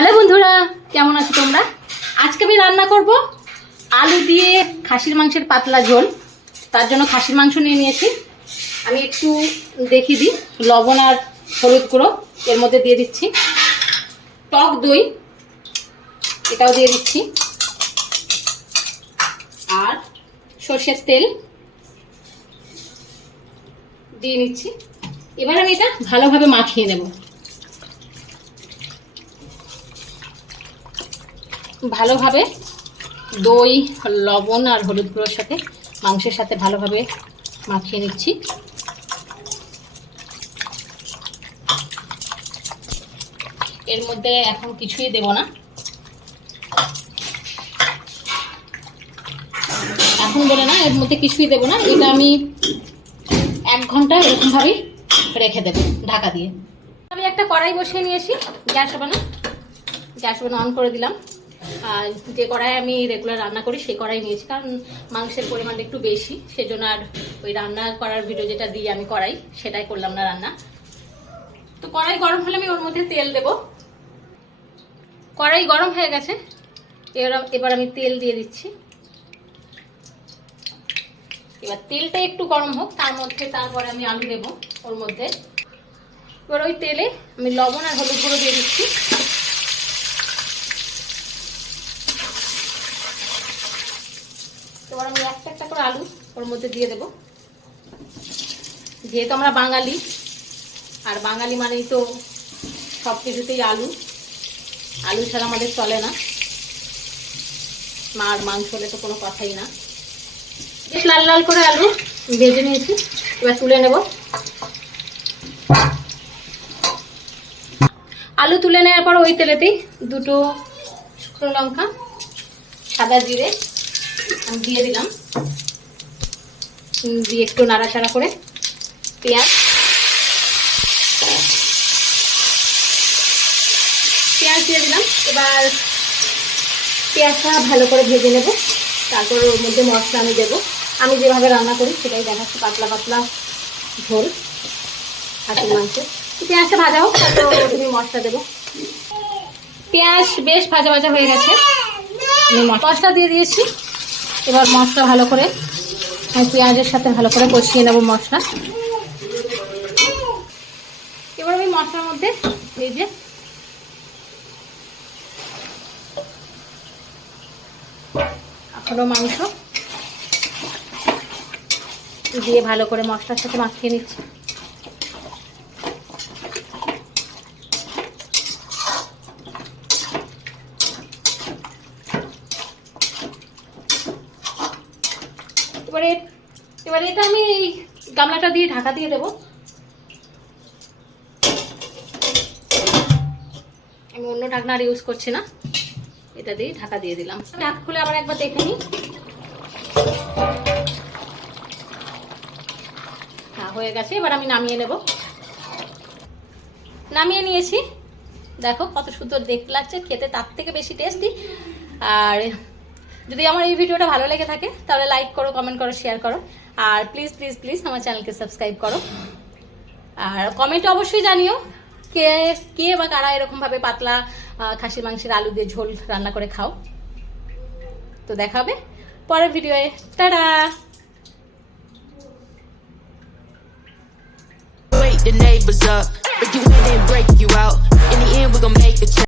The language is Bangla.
হ্যালো বন্ধুরা, কেমন আছো তোমরা? আজকে আমি রান্না করব আলু দিয়ে খাসির মাংসের পাতলা ঝোল। তার জন্য খাসির মাংস নিয়ে নিয়েছি। আমি একটু দেখিয়ে দিই, লবণ আর হলুদ গুঁড়ো এর মধ্যে দিয়ে দিচ্ছি, টক দই এটাও দিয়ে দিচ্ছি, আর সর্ষের তেল দিয়ে নিচ্ছি। এবার আমি এটা ভালোভাবে মাখিয়ে নেব। ভালোভাবে দই, লবণ আর হলুদ গুঁড়োর সাথে মাংসের সাথে ভালোভাবে মাখিয়ে নিচ্ছি। এর মধ্যে এখন কিছুই দেব না, এখন বলে না, এর মধ্যে কিছুই দেব না। এটা আমি 1 ঘন্টা এরকমভাবেই রেখে দেব ঢাকা দিয়ে। আমি একটা কড়াই বসিয়ে নিয়েছি, গ্যাস ওভেন অন করে দিলাম। আর যে কড়াই আমি রেগুলার রান্না করি সেই কড়াই নিয়েছি, কারণ মাংসের পরিমাণটা একটু বেশি, সেজন্য আর ওই রান্না করার ভিডিও যেটা দিই আমি কড়াই, সেটাই করলাম না রান্না। তো কড়াই গরম হলে আমি ওর মধ্যে তেল দেব। কড়াই গরম হয়ে গেছে, এবার আমি তেল দিয়ে দিচ্ছি। এবার তেলটা একটু গরম হোক, তারপরে আমি আলু দেব ওর মধ্যে। এবার ওই তেলে আমি লবণ আর হলুদ গুঁড়ো দিয়ে দিচ্ছি। এবার আমি একটা করে আলু ওর মধ্যে দিয়ে দেব। যেহেতু আমরা বাঙালি, আর বাঙালি মানেই তো সব কিছুতেই আলু ছাড়া আমাদের চলে না। মার মাংস হলে তো কোনো কথাই না। বেশ লাল লাল করে আলু ভেজে নিয়েছি, এবার তুলে নেব। আলু তুলে নেওয়ার পর ওই তেলেতেই 2টো শুকনো লঙ্কা, সাদা জিরে আমি দিয়ে দিলাম। দিয়ে একটু নাড়াচাড়া করে পেঁয়াজ দিয়ে দিলাম। এবার পেঁয়াজটা ভালো করে ভেজে নেব, তারপর ওর মধ্যে মশলা আমি দেবো। আমি যেভাবে রান্না করি সেটাই দেখাচ্ছি, পাতলা পাতলা ঝোল খাসির মাংস। পেঁয়াজটা ভাজা হোক, তারপর তুমি মশলা দেবো। পেঁয়াজ বেশ ভাজা ভাজা হয়ে গেছে, আমি মশলা দিয়ে দিয়েছি। এবার মশলা ভালো করে আমি পেঁয়াজের সাথে ভালো করে কষিয়ে নেব মশলা। এবার আমি মশলার মধ্যে এই যে এখনো মাংস দিয়ে ভালো করে মশলার সাথে মাখিয়ে নিচ্ছি। এবারে এটা আমি এই গামলাটা দিয়ে ঢাকা দিয়ে দেবো। আমি অন্য ঢাকনা আর ইউজ করছি না, এটা দিয়ে ঢাকা দিয়ে দিলাম। ঢাকা খুলে আবার একবার দেখে নিই। হ্যাঁ, হয়ে গেছে। এবার আমি নামিয়ে নেব। নামিয়ে নিয়েছি, দেখো কত সুন্দর দেখতে লাগছে, খেতে তার থেকে বেশি টেস্টি। আর যদি আমার এই ভিডিওটা ভালো লেগে থাকে তাহলে লাইক করো, কমেন্ট করো, শেয়ার করো, আর প্লিজ প্লিজ প্লিজ আমার চ্যানেলকে সাবস্ক্রাইব করো। আর কমেন্টে অবশ্যই জানিও কে বা কারা এরকমভাবে পাতলা খাসির মাংসের আলু দিয়ে ঝোল রান্না করে খাও। তো দেখা হবে পরের ভিডিওয়ে। Tata. The neighbors up, but you in and break you out. In the end, we're gonna make the change.